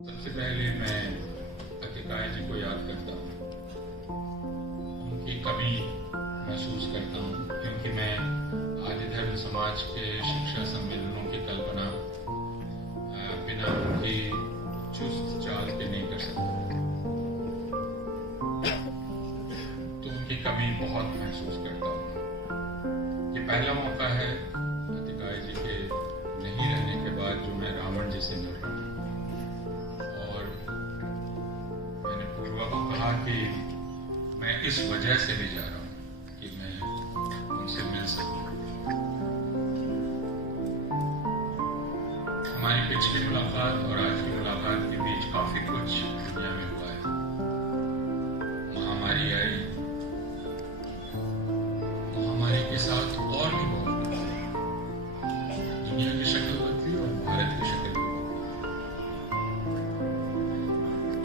सबसे पहले मैं अतिकाय जी को याद करता हूँ, उनकी कमी महसूस करता हूँ, क्योंकि मैं आदि धर्म समाज के शिक्षा सम्मेलनों की कल्पना बिना उनकी चुस्त चाल के नहीं कर सकता। तो उनकी कमी बहुत महसूस करता हूँ। ये पहला मौका है अतिकाय जी के नहीं रहने के बाद जो मैं रावण जी से मिल रहा हूँ। कहा कि मैं इस वजह से भी जा रहा हूं कि मैं उनसे मिल सकूं। हमारी पिछली मुलाकात और आज की मुलाकात के बीच काफी कुछ दुनिया में हुआ है। महामारी आई, महामारी के साथ और भी बहुत कुछ दुनिया की शक्ल बदली और भारत की शक्ल बदली।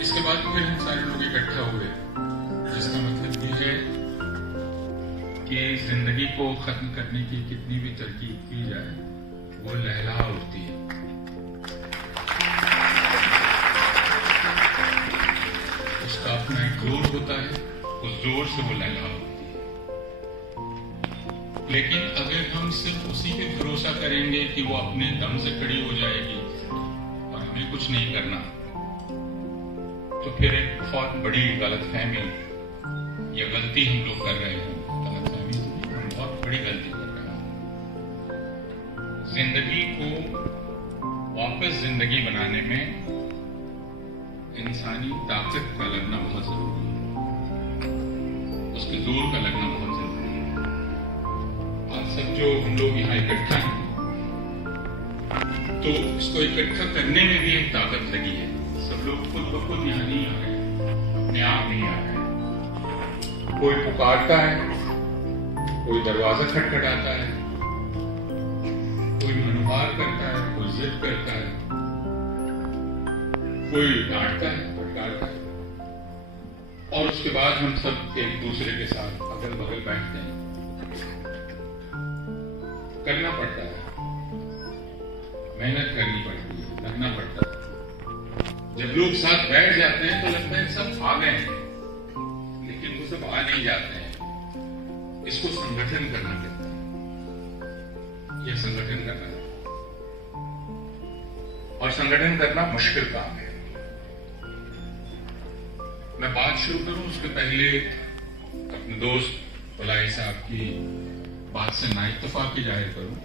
इसके बाद फिर हम सारे लोग इकट्ठा हुए, जिसका मतलब ये है कि जिंदगी को खत्म करने की कितनी भी तरकीब की जाए, वो लहला उठती है। उसका अपना एक जोर होता है, उस जोर से वो लहला उठती है। लेकिन अगर हम सिर्फ उसी पे भरोसा करेंगे कि वो अपने दम से खड़ी हो जाएगी और हमें कुछ नहीं करना, तो फिर एक बहुत बड़ी गलतफहमी या गलती हम लोग कर रहे हैं। गलतफहमी हम बहुत बड़ी गलती कर रहे हैं। जिंदगी को वापस जिंदगी बनाने में इंसानी ताकत का लगना बहुत जरूरी है, उसके जोर का लगना बहुत जरूरी है। आज सब जो हम लोग यहाँ इकट्ठा हैं, तो इसको इकट्ठा करने में भी एक ताकत लगी है। सब लोग खुद ब खुद यहाँ नहीं आ रहे, अपने आप नहीं आ रहे। कोई पुकारता है, कोई दरवाजा खटखटाता है, कोई मनोहार करता है, कोई जिद करता है, कोई डांटता है, फटकारता है, और उसके बाद हम सब एक दूसरे के साथ अगल बगल बैठते हैं। करना पड़ता है, मेहनत करनी पड़ती है, लगना पड़ता है। जब लोग साथ बैठ जाते हैं तो लगता है सब आ गए हैं, लेकिन वो सब आ नहीं जाते हैं। इसको संगठन करना कहते हैं। यह संगठन करना है, और संगठन करना मुश्किल काम है। मैं बात शुरू करूं उसके पहले अपने दोस्त पलाई साहब की बात से नाइत्तेफाकी जाहिर करूं,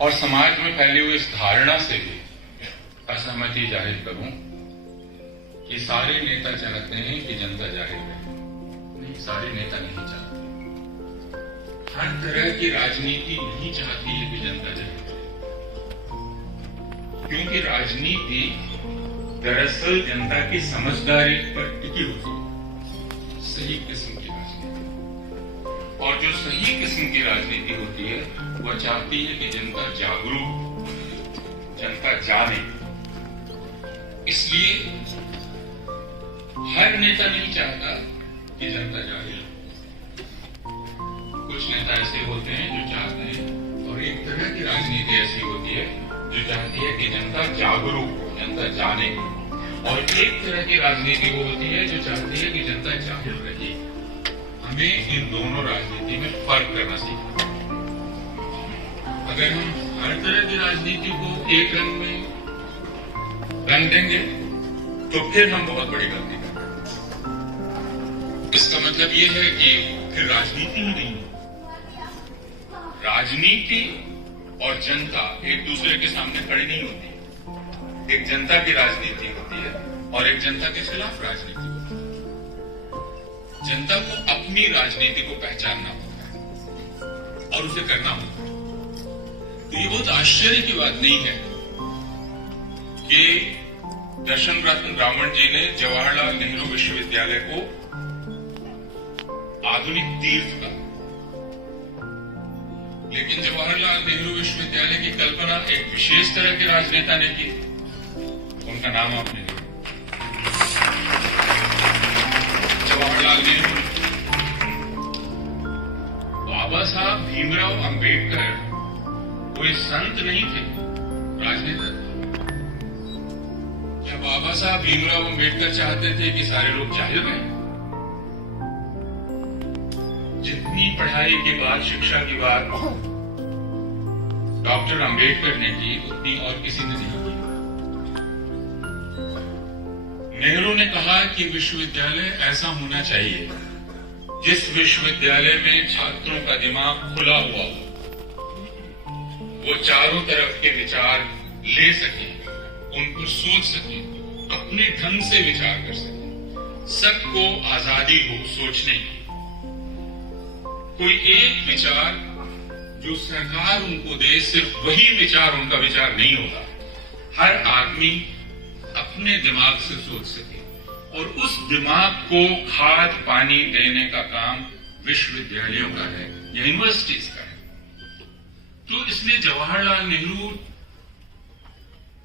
और समाज में फैली हुई इस धारणा से भी असहमति जाहिर करूं कि सारे नेता चाहते हैं कि जनता जाहिर रहे। नहीं, सारे नेता नहीं चाहते। हर तरह की राजनीति नहीं चाहती है कि जनता जाहिर रहे, क्योंकि राजनीति दरअसल जनता की समझदारी पर टिकी होती है। सही किस्म की राजनीति, और जो सही किस्म की राजनीति होती है वह चाहती है कि जनता जागरूक, जनता जाने। इसलिए हर नेता नहीं चाहता कि जनता जाहिर हो। कुछ नेता ऐसे होते हैं जो चाहते हैं, और एक तरह की राजनीति ऐसी होती है जो चाहती है कि जनता जागरूक हो, जनता जाने, और एक तरह की राजनीति वो होती है जो चाहती है कि जनता जाहिर रहे। हमें इन दोनों राजनीति में फर्क करना सीखना। अगर हम हर तरह की राजनीति को एक रंग में रंग देंगे तो फिर हम बहुत बड़ी गलती कर रहे हैं। इसका मतलब यह है कि फिर राजनीति ही नहीं है। राजनीति और जनता एक दूसरे के सामने खड़ी नहीं होती। एक जनता की राजनीति होती है और एक जनता के खिलाफ राजनीति होती है। जनता को अपनी राजनीति को पहचानना होता है और उसे करना होता है। तो ये बहुत आश्चर्य की बात नहीं है कि दर्शन रत्न रावण जी ने जवाहरलाल नेहरू विश्वविद्यालय को आधुनिक तीर्थ कहा, लेकिन जवाहरलाल नेहरू विश्वविद्यालय की कल्पना एक विशेष तरह के राजनेता ने की। उनका नाम आपने लिया, जवाहरलाल नेहरू। बाबा साहब भीमराव अंबेडकर कोई संत नहीं थे, राजनेता थे। बाबा साहब भीमराव अम्बेडकर चाहते थे कि सारे लोग जाहिल रहें। जितनी पढ़ाई की बात, शिक्षा की बात डॉक्टर अम्बेडकर ने की, उतनी और किसी ने नहीं की। नेहरू ने कहा कि विश्वविद्यालय ऐसा होना चाहिए जिस विश्वविद्यालय में छात्रों का दिमाग खुला हुआ हो, वो चारों तरफ के विचार ले सके, उन पर सोच सके, अपने ढंग से विचार कर सके, सबको आजादी हो सोचने की। कोई एक विचार जो सरकार उनको दे, सिर्फ वही विचार उनका विचार नहीं होगा। हर आदमी अपने दिमाग से सोच सके और उस दिमाग को खाद पानी देने का काम विश्वविद्यालयों का है या यूनिवर्सिटीज का है। तो इसलिए जवाहरलाल नेहरू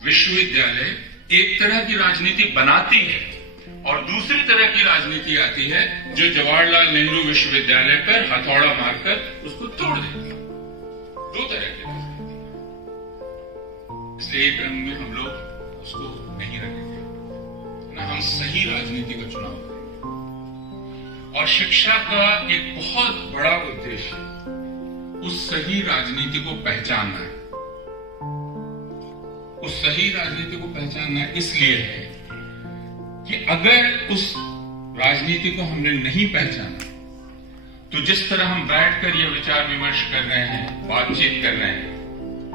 विश्वविद्यालय एक तरह की राजनीति बनाती है और दूसरी तरह की राजनीति आती है जो जवाहरलाल नेहरू विश्वविद्यालय पर हथौड़ा मारकर उसको तोड़ देती है। दो तरह की राजनीति, इसलिए एक रंग में हम लोग उसको नहीं रखेंगे ना, हम सही राजनीति का चुनाव करेंगे। और शिक्षा का एक बहुत बड़ा उद्देश्य उस सही राजनीति को पहचानना है। उस सही राजनीति को पहचानना इसलिए है कि अगर उस राजनीति को हमने नहीं पहचाना तो जिस तरह हम बैठकर यह विचार विमर्श कर रहे हैं, बातचीत कर रहे हैं,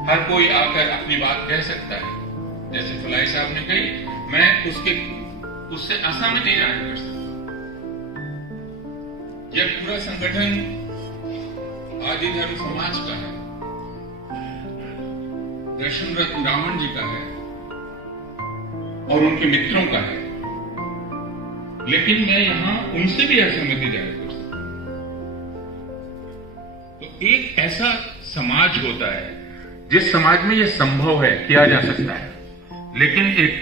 हर कोई आकर अपनी बात कह सकता है। जैसे फलाई साहब ने कही, मैं उससे असहमति जाहिर कर सकता हूं। यह पूरा संगठन आदि धर्म समाज का है, दर्शन रत्न रावण जी का है और उनके मित्रों का है, लेकिन मैं यहां उनसे भी असहमति जाहिर कर सकता हूं। तो एक ऐसा समाज होता है जिस समाज में यह संभव है, किया जा सकता है, लेकिन एक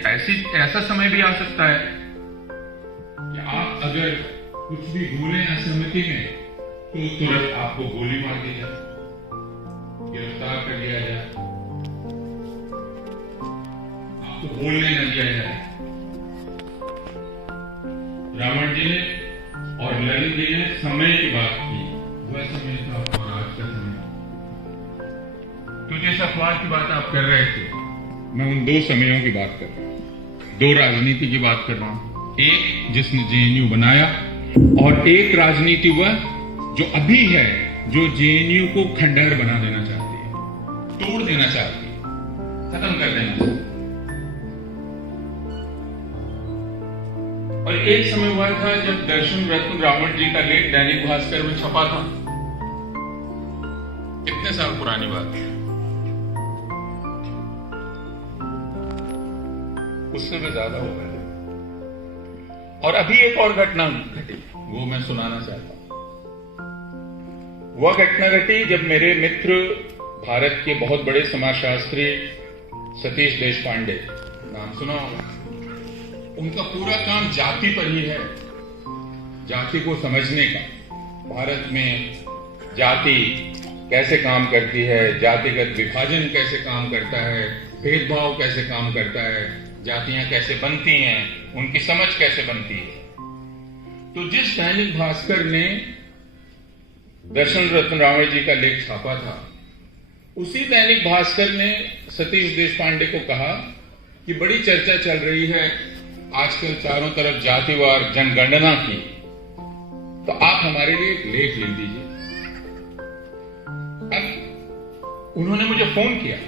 ऐसा समय भी आ सकता है कि आप अगर कुछ भी भूलें असहमति में तो तुरंत आपको गोली मार दी जाए, गिरफ्तार कर लिया जाए, आपको बोलने न दिया जाए। रावण जी ने और ललित जी ने समय की बात की, वह समय था और आज का समय। तो जिस अखबार की बात आप कर रहे थे, मैं उन दो समयों की बात कर रहा हूं, दो राजनीति की बात कर रहा हूं। एक जिसने जेएनयू बनाया और एक राजनीति वह जो अभी है, जो जेएनयू को खंडहर बना देना चाहती है, तोड़ देना चाहती है, खत्म कर देना चाहती है। और एक समय हुआ था जब दर्शन रत्न रावण जी का लेख दैनिक भास्कर में छपा था। कितने साल पुरानी बात है, उससे भी ज्यादा हो गया। और अभी एक और घटना घटी, वो मैं सुनाना चाहता हूं। वह घटना घटी जब मेरे मित्र, भारत के बहुत बड़े समाजशास्त्री सतीश देशपांडे, नाम सुना होगा, उनका पूरा काम जाति पर ही है, जाति को समझने का। भारत में जाति कैसे काम करती है, जातिगत विभाजन कैसे काम करता है, भेदभाव कैसे काम करता है, जातियां कैसे बनती हैं, उनकी समझ कैसे बनती है। तो जिस दैनिक भास्कर ने दर्शन रत्न रावण जी का लेख छापा था, उसी दैनिक भास्कर ने सतीश देशपांडे को कहा कि बड़ी चर्चा चल रही है आजकल चारों तरफ जातिवार जनगणना की, तो आप हमारे लिए एक लेख लिख दीजिए। अब उन्होंने मुझे फोन किया,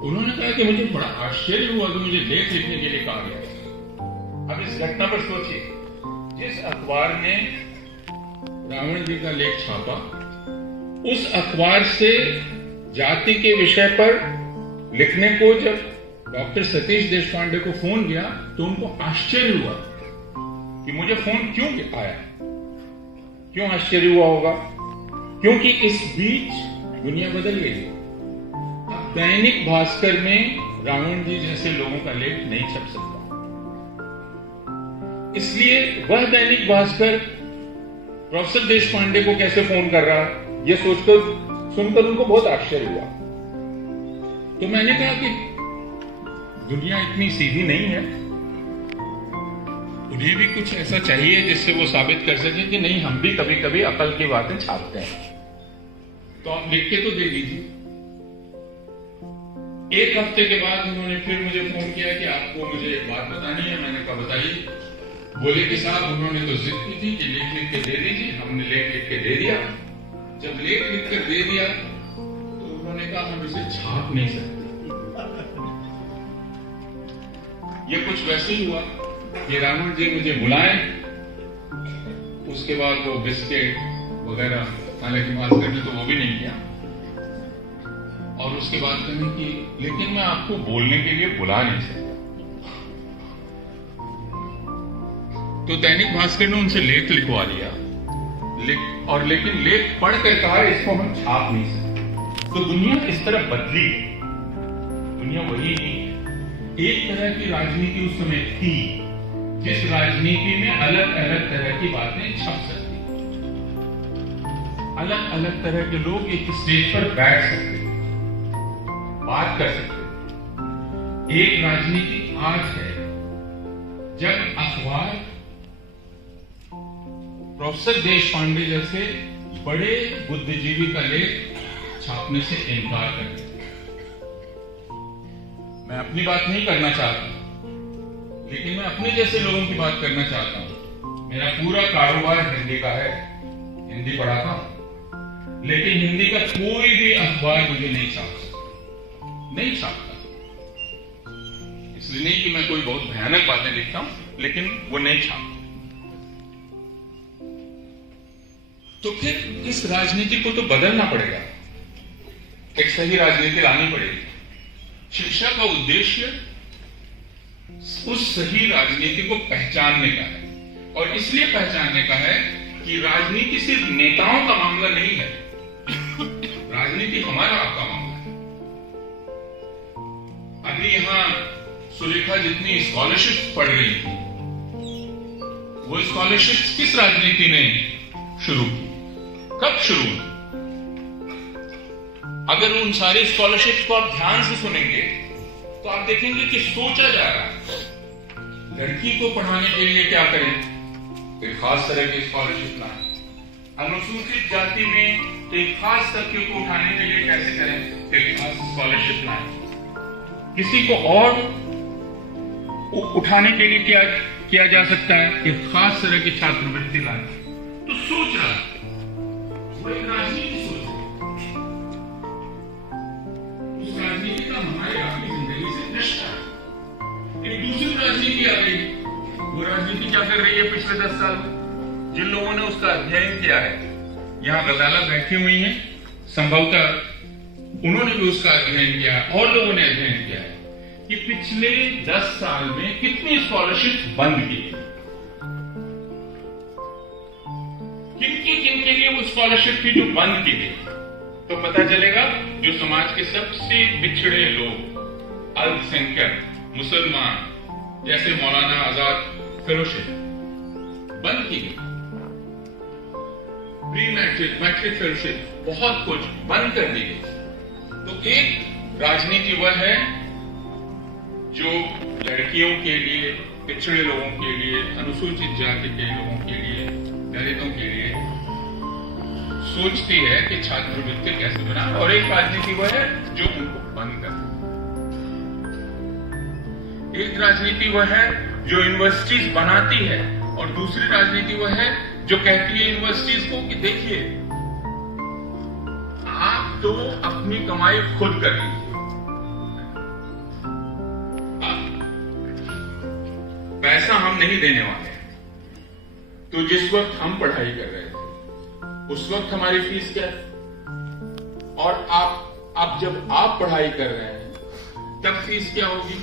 उन्होंने कहा कि मुझे बड़ा आश्चर्य हुआ कि मुझे लेख लिखने के लिए कहा गया। अब इस घटना पर सोचिए, जिस अखबार ने रावण जी का लेख छापा, उस अखबार से जाति के विषय पर लिखने को जब डॉक्टर सतीश देशपांडे को फोन गया तो उनको आश्चर्य हुआ कि मुझे फोन क्यों आया। क्यों आश्चर्य हुआ होगा? क्योंकि इस बीच दुनिया बदल गई है। अब दैनिक भास्कर में रावण जी जैसे लोगों का लेख नहीं छप सकता, इसलिए वह दैनिक भास्कर प्रोफेसर देशपांडे को कैसे फोन कर रहा, यह सुनकर उनको बहुत आश्चर्य हुआ। तो मैंने कहा कि दुनिया इतनी सीधी नहीं है, उन्हें भी कुछ ऐसा चाहिए जिससे वो साबित कर सके कि नहीं, हम भी कभी कभी अकल की बातें छापते हैं। तो आप लिख के तो दे दीजिए। एक हफ्ते के बाद उन्होंने फिर मुझे फोन किया कि आपको मुझे एक बात बतानी है। मैंने कहा बताइए। बोले कि साहब उन्होंने तो जिद की थी कि लिख के दे दीजिए। हमने लिख के दे दिया। जब लिख कर दे दिया तो उन्होंने कहा हम इसे छाप नहीं सकते। ये कुछ वैसे ही हुआ कि रावण जी मुझे बुलाए, उसके बाद वो बिस्किट वगैरह, हालांकि भास्कर ने तो वो भी नहीं किया, और उसके बाद कहने की लेकिन मैं आपको बोलने के लिए बुला नहीं सकता। तो दैनिक भास्कर ने उनसे लेख लिखवा लिया, और लेकिन लेख पढ़कर कहा इसको हम छाप नहीं सकते। तो दुनिया इस तरह बदली, दुनिया वही नहीं। एक तरह की राजनीति उस समय थी जिस राजनीति में अलग अलग तरह की बातें छप सकती, अलग अलग तरह के लोग एक स्टेज पर बैठ सकते, बात कर सकते। एक राजनीति आज है जब अखबार प्रोफेसर देशपांडे जैसे बड़े बुद्धिजीवी का लेख छापने से इनकार कर देते। मैं अपनी बात नहीं करना चाहता, लेकिन मैं अपने जैसे लोगों की बात करना चाहता हूं। मेरा पूरा कारोबार हिंदी का है, हिंदी पढ़ाता हूं, लेकिन हिंदी का कोई भी अखबार मुझे नहीं छाप सकता, नहीं छापता। इसलिए नहीं कि मैं कोई बहुत भयानक बातें लिखता हूं, लेकिन वो नहीं छापता। तो फिर इस राजनीति को तो बदलना पड़ेगा, एक सही राजनीति लानी पड़ेगी। शिक्षा का उद्देश्य उस सही राजनीति को पहचानने का है, और इसलिए पहचानने का है कि राजनीति सिर्फ नेताओं का मामला नहीं है, राजनीति हमारा आपका मामला है। अभी यहां सुलेखा जितनी स्कॉलरशिप पढ़ रही थी, वो स्कॉलरशिप किस राजनीति ने शुरू की, कब शुरू हुई? अगर उन सारी स्कॉलरशिप्स को आप ध्यान से सुनेंगे तो आप देखेंगे कि सोचा जा रहा है लड़की को पढ़ाने के लिए क्या करें, एक खास तरह की स्कॉलरशिप लाएं। अनुसूचित जाति में एक खास तबके को उठाने के लिए कैसे करें, एक खास स्कॉलरशिप लाएं। किसी को और उठाने के लिए क्या किया जा सकता है, एक खास तरह की छात्रवृत्ति लाएं। तो सोच रहा है, वो एक राजनीति सोच रही है। उस राजनीति का हमारे आपकी जिंदगी से रिश्ता है। एक दूसरी राजनीति आ गई। वो राजनीति क्या कर रही है पिछले 10 साल में? जिन लोगों ने उसका अध्ययन किया है, यहां गजाला बैठी हुई हैं, संभवतः उन्होंने भी उसका अध्ययन किया है, और लोगों ने अध्ययन किया है कि पिछले 10 साल में कितनी स्कॉलरशिप बंद की, किनके लिए वो स्कॉलरशिप थी जो बंद की गई। तो पता चलेगा जो समाज के सबसे पिछड़े लोग, अल्पसंख्यक, मुसलमान, जैसे मौलाना आजाद फेलोशिप बंद की गई, प्री मैट्रिक, मैट्रिक फेलोशिप, बहुत कुछ बंद कर दी गई। तो एक राजनीति वह है जो लड़कियों के लिए, पिछड़े लोगों के लिए, अनुसूचित जाति के लोगों के लिए, दलितों के लिए सोचती है कि छात्रवृत्ति कैसे बनाए, और एक राजनीति वह है जो उनको बंद कर। एक राजनीति वह है जो यूनिवर्सिटीज बनाती है, और दूसरी राजनीति वह है जो कहती है यूनिवर्सिटीज को कि देखिए आप तो अपनी कमाई खुद कर लीजिए, पैसा हम नहीं देने वाले हैं। तो जिस वक्त हम पढ़ाई कर रहे थे उस वक्त हमारी फीस क्या है, और आप जब आप पढ़ाई कर रहे हैं तब फीस क्या होगी,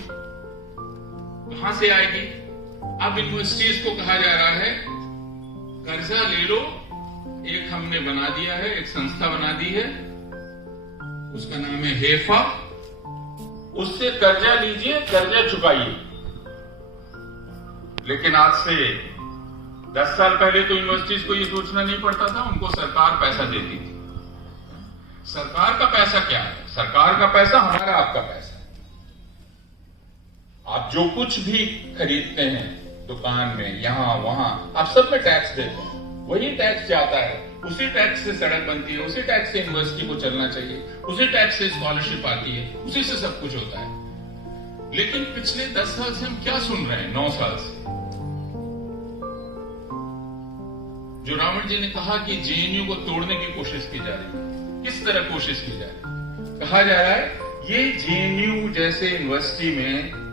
कहां से आएगी? अब यूनिवर्सिटीज को कहा जा रहा है कर्जा ले लो, एक हमने बना दिया है, एक संस्था बना दी है, उसका नाम है हेफा, उससे कर्जा लीजिए, कर्जा चुकाइए। लेकिन आज से 10 साल पहले तो यूनिवर्सिटीज को यह सोचना नहीं पड़ता था, उनको सरकार पैसा देती थी। सरकार का पैसा क्या है? सरकार का पैसा हमारा आपका पैसा है। आप जो कुछ भी खरीदते हैं दुकान में, यहां वहां, आप सब में टैक्स देते हैं। वही टैक्स जाता है, उसी टैक्स से सड़क बनती है, उसी टैक्स से यूनिवर्सिटी को चलना चाहिए, उसी टैक्स से स्कॉलरशिप आती है, उसी से सब कुछ होता है। लेकिन पिछले 10 साल से हम क्या सुन रहे हैं, 9 साल से, जो रावण जी ने कहा कि जेएनयू को तोड़ने की कोशिश की जा रही है। किस तरह कोशिश की जा रही है? कहा जा रहा है ये जेएनयू जैसे यूनिवर्सिटी में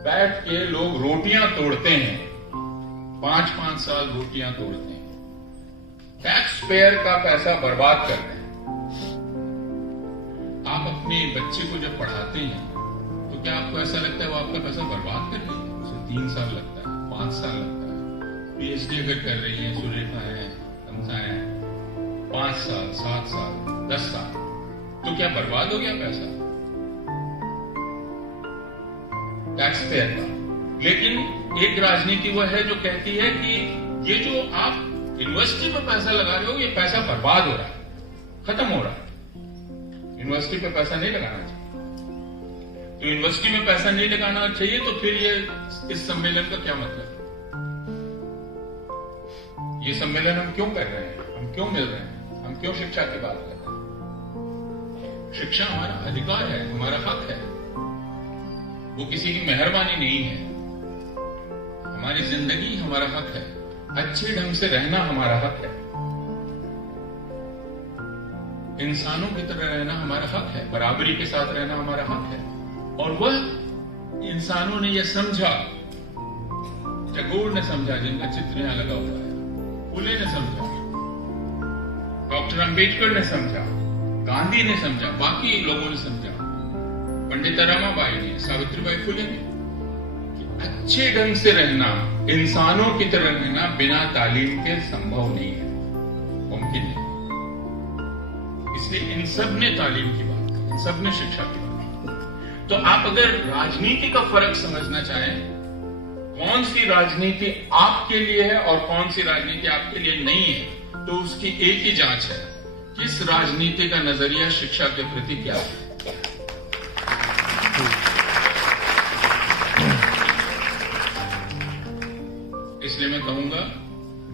बैठ के लोग रोटियां तोड़ते हैं, 5-5 साल रोटियां तोड़ते हैं, टैक्स पेयर का पैसा बर्बाद कर रहे हैं। आप अपने बच्चे को जब पढ़ाते हैं तो क्या आपको ऐसा लगता है वो आपका पैसा बर्बाद कर रही है? उसे 3 साल लगता है, 5 साल लगता है। पीएचडी अगर कर रही है, सुरेखा है, तमसा है, 5 साल, 7 साल, 10 साल, तो क्या बर्बाद हो गया पैसा टैक्स पेयर का? लेकिन एक राजनीति वह है जो कहती है कि ये जो आप यूनिवर्सिटी पे पैसा लगा रहे हो, ये पैसा बर्बाद हो रहा है, खत्म हो रहा है। यूनिवर्सिटी पे पैसा नहीं लगाना चाहिए। तो यूनिवर्सिटी में पैसा नहीं लगाना चाहिए तो फिर ये इस सम्मेलन का क्या मतलब? ये सम्मेलन हम क्यों कर रहे हैं? हम क्यों मिल रहे हैं? हम क्यों शिक्षा की बात कर रहे हैं? शिक्षा हमारा अधिकार है, हमारा हक है, वो किसी की मेहरबानी नहीं है। हमारी जिंदगी हमारा हक है, अच्छे ढंग से रहना हमारा हक है, इंसानों की तरह रहना हमारा हक है, बराबरी के साथ रहना हमारा हक है। और वह इंसानों ने यह समझा, टैगोर ने समझा, जिनका चित्र यहां लगा हुआ है, फुले ने समझा, डॉक्टर अंबेडकर ने समझा, गांधी ने समझा, बाकी लोगों ने समझा, पंडित रमाबाई ने, सावित्रीबाई फुले ने, कि अच्छे ढंग से रहना, इंसानों की तरह रहना बिना तालीम के संभव नहीं है, मुमकिन नहीं। इसलिए इन सब ने तालीम की बात की, इन सब ने शिक्षा की बात की। तो आप अगर राजनीति का फर्क समझना चाहें, कौन सी राजनीति आपके लिए है और कौन सी राजनीति आपके लिए नहीं है, तो उसकी एक ही जांच है, किस राजनीति का नजरिया शिक्षा के प्रति क्या है। इसलिए मैं कहूंगा,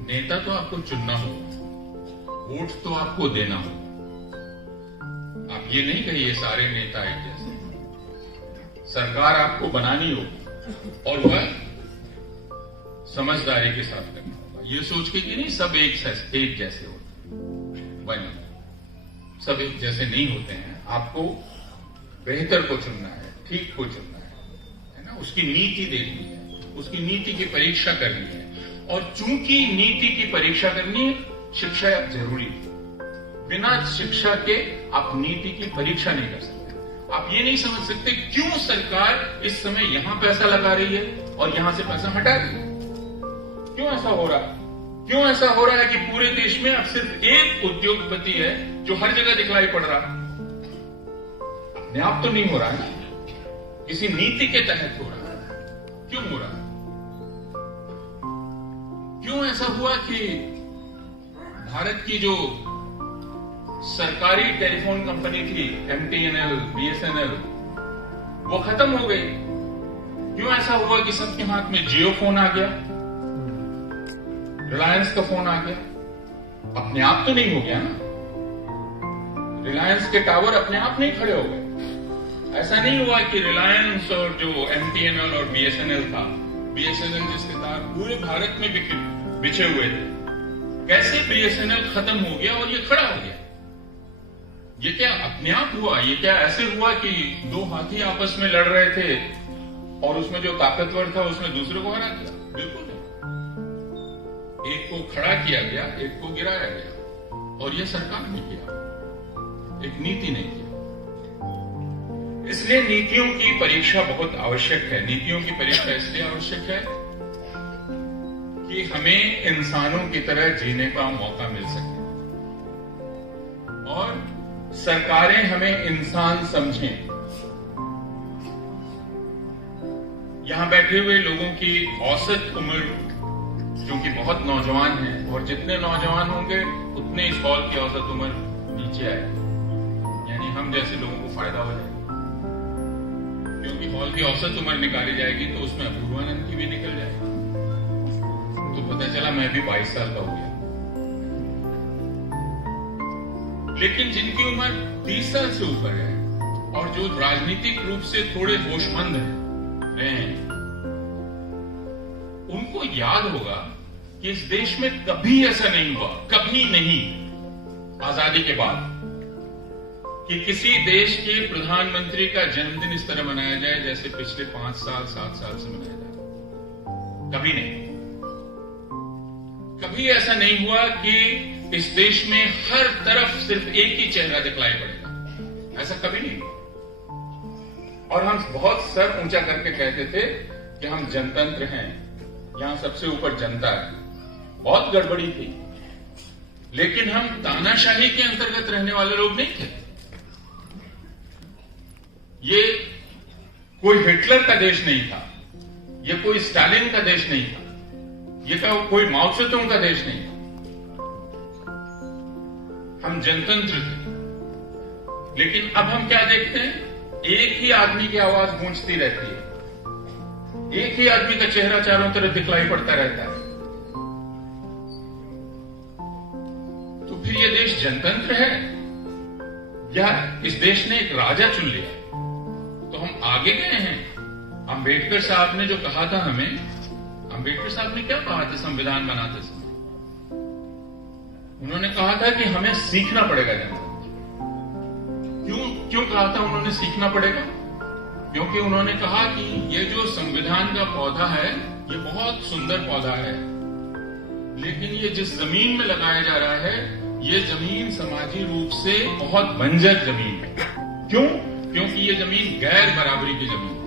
नेता तो आपको चुनना हो, वोट तो आपको देना हो। आप ये नहीं कहिए सारे नेता एक जैसे। सरकार आपको बनानी हो और वह समझदारी के साथ करना होगा, ये सोच के कि नहीं सब एक जैसे होते हैं, वह नहीं, सब एक जैसे नहीं होते हैं। आपको बेहतर को चुनना है, ठीक को चुनना है ना, उसकी नीति देखनी है, उसकी नीति की परीक्षा करनी है। और चूंकि नीति की परीक्षा करनी है, शिक्षा जरूरी है। बिना शिक्षा के आप नीति की परीक्षा नहीं कर सकते। आप ये नहीं समझ सकते क्यों सरकार इस समय यहां पैसा लगा रही है और यहां से पैसा हटा रही है। क्यों ऐसा हो रहा है? क्यों ऐसा हो रहा है कि पूरे देश में अब सिर्फ एक उद्योगपति है जो हर जगह दिखलाई पड़ रहा है? अपने आप तो नहीं हो रहा है ना, किसी नीति के तहत हो रहा है। क्यों हो रहा है? क्यों ऐसा हुआ कि भारत की जो सरकारी टेलीफोन कंपनी थी, MTNL, BSNL, वो खत्म हो गई? क्यों ऐसा हुआ कि सबके हाथ में जियो फोन आ गया, रिलायंस का फोन आ गया? अपने आप तो नहीं हो गया ना, रिलायंस के टावर अपने आप नहीं खड़े हो गए। ऐसा नहीं हुआ कि रिलायंस और जो MTNL और BSNL था, BSNL जिसके तार पूरे भारत में बिछे हुए थे, कैसे BSNL खत्म हो गया और ये खड़ा हो गया? ये क्या अपने आप हुआ? ये क्या ऐसे हुआ कि दो हाथी आपस में लड़ रहे थे और उसमें जो ताकतवर था उसने दूसरे को हरा दिया? बिल्कुल नहीं। एक को खड़ा किया गया, एक को गिराया गया, और यह सरकार ने किया, एक नीति ने किया। इसलिए नीतियों की परीक्षा बहुत आवश्यक है। नीतियों की परीक्षा इसलिए आवश्यक है कि हमें इंसानों की तरह जीने का मौका मिल सके और सरकारें हमें इंसान समझें। यहां बैठे हुए लोगों की औसत उम्र क्योंकि बहुत नौजवान है, और जितने नौजवान होंगे उतने इस हॉल की औसत उम्र नीचे आएगी, यानी हम जैसे लोगों को फायदा हो जाएगा। क्योंकि क्योंकि हॉल की औसत उम्र निकाली जाएगी तो उसमें अपूर्वानंद की भी निकल जाएगी। तो पता चला मैं भी 22 साल का हो गया। लेकिन जिनकी उम्र 30 साल से ऊपर है और जो राजनीतिक रूप से थोड़े होशमंद हैं, उनको याद होगा कि इस देश में कभी ऐसा नहीं हुआ, कभी नहीं, आजादी के बाद, कि किसी देश के प्रधानमंत्री का जन्मदिन इस तरह मनाया जाए जैसे पिछले 5 साल 7 साल से मनाया जाए। कभी नहीं। कभी ऐसा नहीं हुआ कि इस देश में हर तरफ सिर्फ एक ही चेहरा दिखलाई पड़ेगा, ऐसा कभी नहीं। और हम बहुत सर ऊंचा करके कहते थे कि हम जनतंत्र हैं, यहां सबसे ऊपर जनता है। बहुत गड़बड़ी थी, लेकिन हम तानाशाही के अंतर्गत रहने वाले लोग नहीं थे। ये कोई हिटलर का देश नहीं था, ये कोई स्टालिन का देश नहीं था, ये कोई माओ त्से तुंग का देश नहीं था। हम जनतंत्र थे। लेकिन अब हम क्या देखते हैं? एक ही आदमी की आवाज गूंजती रहती है, एक ही आदमी का चेहरा चारों तरफ दिखलाई पड़ता रहता है। तो फिर ये देश जनतंत्र है या इस देश ने एक राजा चुन लिया? तो हम आगे गए हैं। अंबेडकर साहब ने जो कहा था हमें, अंबेडकर साहब ने क्या कहा था संविधान बनाते समय? उन्होंने कहा था कि हमें सीखना पड़ेगा जनतंत्र। क्यों कहा था उन्होंने सीखना पड़ेगा? क्योंकि उन्होंने कहा कि ये जो संविधान का पौधा है, ये बहुत सुंदर पौधा है, लेकिन ये जिस जमीन में लगाया जा रहा है, ये जमीन समाजी रूप से बहुत बंजर जमीन है। क्यों? क्योंकि ये जमीन गैर बराबरी की जमीन है।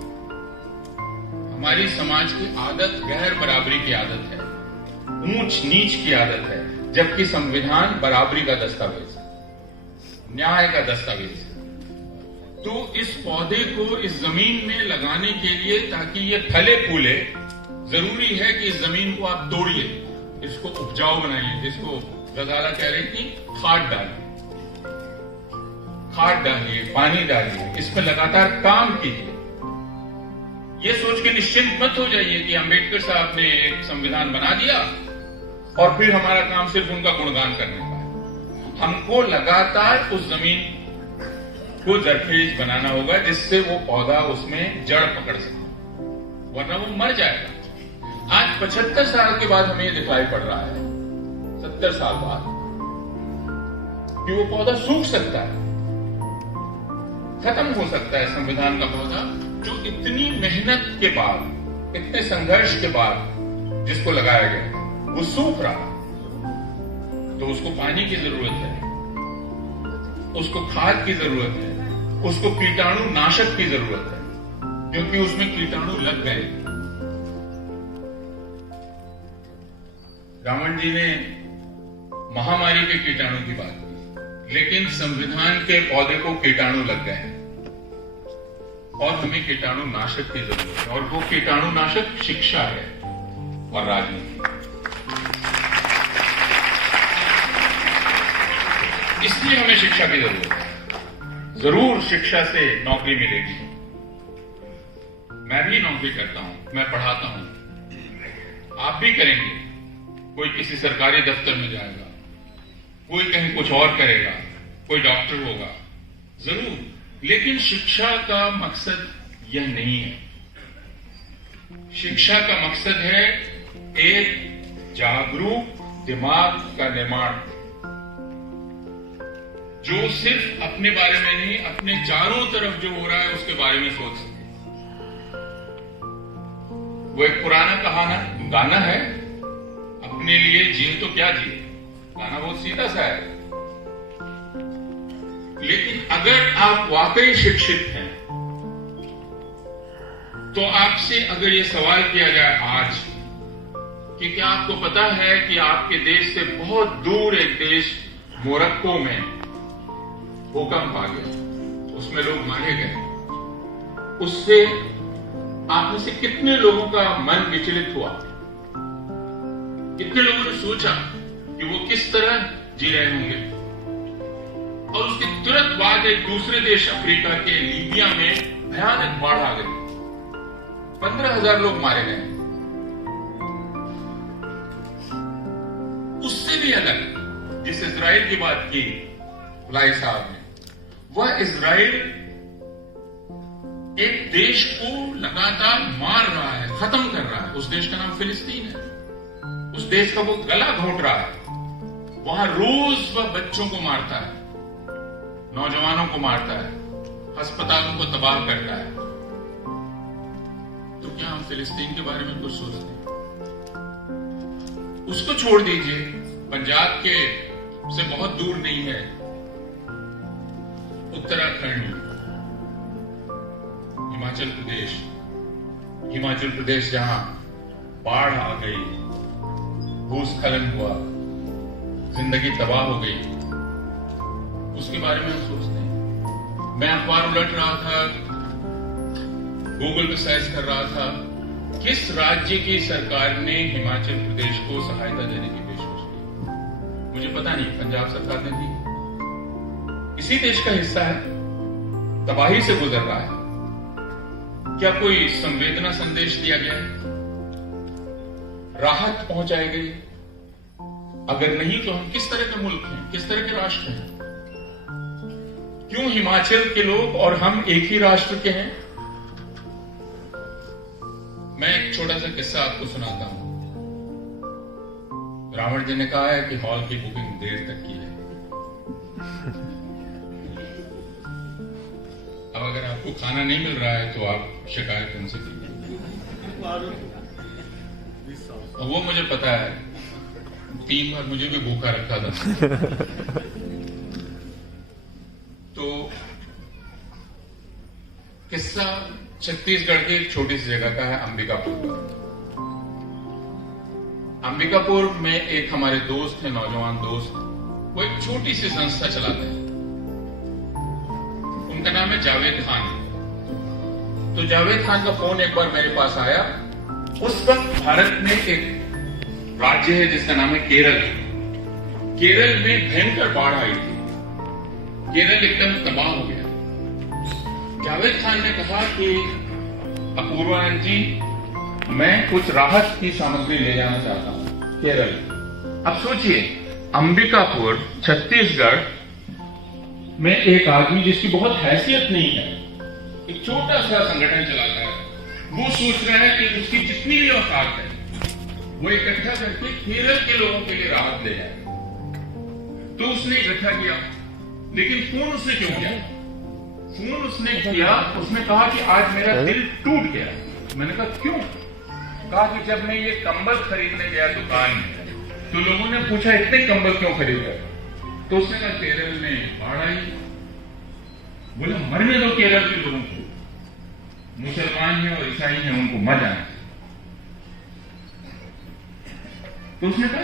हमारी समाज की आदत गैर बराबरी की आदत है, ऊंच नीच की आदत है, जबकि संविधान बराबरी का दस्तावेज है, न्याय का दस्तावेज है। तो इस पौधे को इस जमीन में लगाने के लिए, ताकि ये फले फूले, जरूरी है कि इस जमीन को आप तोड़िए, इसको उपजाऊ बनाइए, जिसको गजाला कह रही थी, खाद डालिए, खाद डालिए, पानी डालिए, इस पर लगातार काम कीजिए। ये सोच के निश्चिंत मत हो जाइए कि अंबेडकर साहब ने एक संविधान बना दिया और फिर हमारा काम सिर्फ उनका गुणगान करने का है। हमको लगातार उस जमीन को जरखेज बनाना होगा, जिससे वो पौधा उसमें जड़ पकड़ सके, वरना वो मर जाएगा। आज 75 साल के बाद हमें ये दिखलाई पड़ रहा है, 70 साल बाद, कि वो पौधा सूख सकता है, खत्म हो सकता है संविधान का पौधा, जो इतनी मेहनत के बाद, इतने संघर्ष के बाद जिसको लगाया गया, वो सूख रहा। तो उसको पानी की जरूरत है, उसको खाद की जरूरत है, उसको कीटाणु नाशक की जरूरत है, क्योंकि उसमें कीटाणु लग गए। रावण जी ने महामारी के कीटाणु की बात की, लेकिन संविधान के पौधे को कीटाणु लग गए और हमें कीटाणु नाशक की जरूरत है, और वो कीटाणु नाशक शिक्षा है और राजनीति। इसलिए हमें शिक्षा की जरूरत है। जरूर शिक्षा से नौकरी मिलेगी। मैं भी नौकरी करता हूं, मैं पढ़ाता हूं, आप भी करेंगे। कोई किसी सरकारी दफ्तर में जाएगा, कोई कहीं कुछ और करेगा, कोई डॉक्टर होगा, जरूर। लेकिन शिक्षा का मकसद यह नहीं है। शिक्षा का मकसद है एक जागरूक दिमाग का निर्माण, जो सिर्फ अपने बारे में नहीं, अपने चारों तरफ जो हो रहा है उसके बारे में सोच सके। वो एक पुराना गाना है, अपने लिए जिए तो क्या जिए। गाना बहुत सीधा सा है, लेकिन अगर आप वाकई शिक्षित हैं, तो आपसे अगर ये सवाल किया जाए आज कि क्या आपको पता है कि आपके देश से बहुत दूर एक देश मोरक्को में भूकंप आ गया, उसमें लोग मारे गए, उससे आप में से कितने लोगों का मन विचलित हुआ? कितने लोगों ने सोचा कि वो किस तरह जी रहे होंगे? और उसके तुरंत बाद एक दूसरे देश अफ्रीका के लीबिया में भयानक बाढ़ आ गई। 15,000 लोग मारे गए। उससे भी अलग जिस इजराइल की बात की लाई साहब ने, वह इजराइल एक देश को लगातार मार रहा है, खत्म कर रहा है। उस देश का नाम फिलिस्तीन है। उस देश का वो गला घोंट रहा है। वहां रोज वह बच्चों को मारता है, नौजवानों को मारता है, अस्पतालों को तबाह करता है। तो क्या हम फिलिस्तीन के बारे में कुछ सोचते हैं? उसको छोड़ दीजिए, पंजाब के से बहुत दूर नहीं है उत्तराखंड, हिमाचल प्रदेश जहां बाढ़ आ गई, भूस्खलन हुआ, जिंदगी तबाह हो गई, उसके बारे में हम सोचते हैं। मैं अखबार उलट रहा था, गूगल पे सर्च कर रहा था, किस राज्य की सरकार ने हिमाचल प्रदेश को सहायता देने की पेशकश की? मुझे पता नहीं, पंजाब सरकार ने दी। इसी देश का हिस्सा है, तबाही से गुजर रहा है। क्या कोई संवेदना संदेश दिया गया है? राहत पहुंचाई गई? अगर नहीं तो हम किस तरह के मुल्क हैं, किस तरह के राष्ट्र हैं? क्यों हिमाचल के लोग और हम एक ही राष्ट्र के हैं? मैं एक छोटा सा किस्सा आपको सुनाता हूं। रावण जी ने कहा है कि हॉल की बुकिंग देर तक की है। अब अगर आपको खाना नहीं मिल रहा है तो आप शिकायत उनसे कीजिए। और वो मुझे पता है, 3 बार मुझे भी भूखा रखा था। तो किस्सा छत्तीसगढ़ की एक छोटी सी जगह का है, अंबिकापुर। अंबिकापुर में एक हमारे दोस्त हैं, नौजवान दोस्त, वो एक छोटी सी संस्था चलाते हैं। उनका नाम है जावेद खान। तो जावेद खान का फोन एक बार मेरे पास आया। उस वक्त भारत में एक राज्य है जिसका नाम है केरल। केरल में भयंकर बाढ़ आई थी, केरल एकदम तबाह हो गया। जावेद खान ने कहा कि अपूर्वानंद जी, मैं कुछ राहत की सामग्री ले जाना चाहता हूं केरल। अब सोचिए, अंबिकापुर छत्तीसगढ़ में एक आदमी जिसकी बहुत हैसियत नहीं है, एक छोटा सा संगठन चलाता है, वो सोच रहा है कि उसकी जितनी भी औकात है वो इकट्ठा करके केरल के लोगों के लिए राहत ले जाए। तो उसने इकट्ठा किया, लेकिन फोन उसने क्यों किया? फोन उसने किया, उसने कहा कि आज मेरा दिल टूट गया। मैंने कहा क्यों? कहा कि जब मैं ये कंबल खरीदने गया दुकान में, तो लोगों ने पूछा इतने कंबल क्यों खरीद रहे? तो उसने कहा केरल में बाढ़ आई। बोला मरने दो केरल के लोगों को, मुसलमान हैं और ईसाई हैं, उनको मर जाना। तो उसने कहा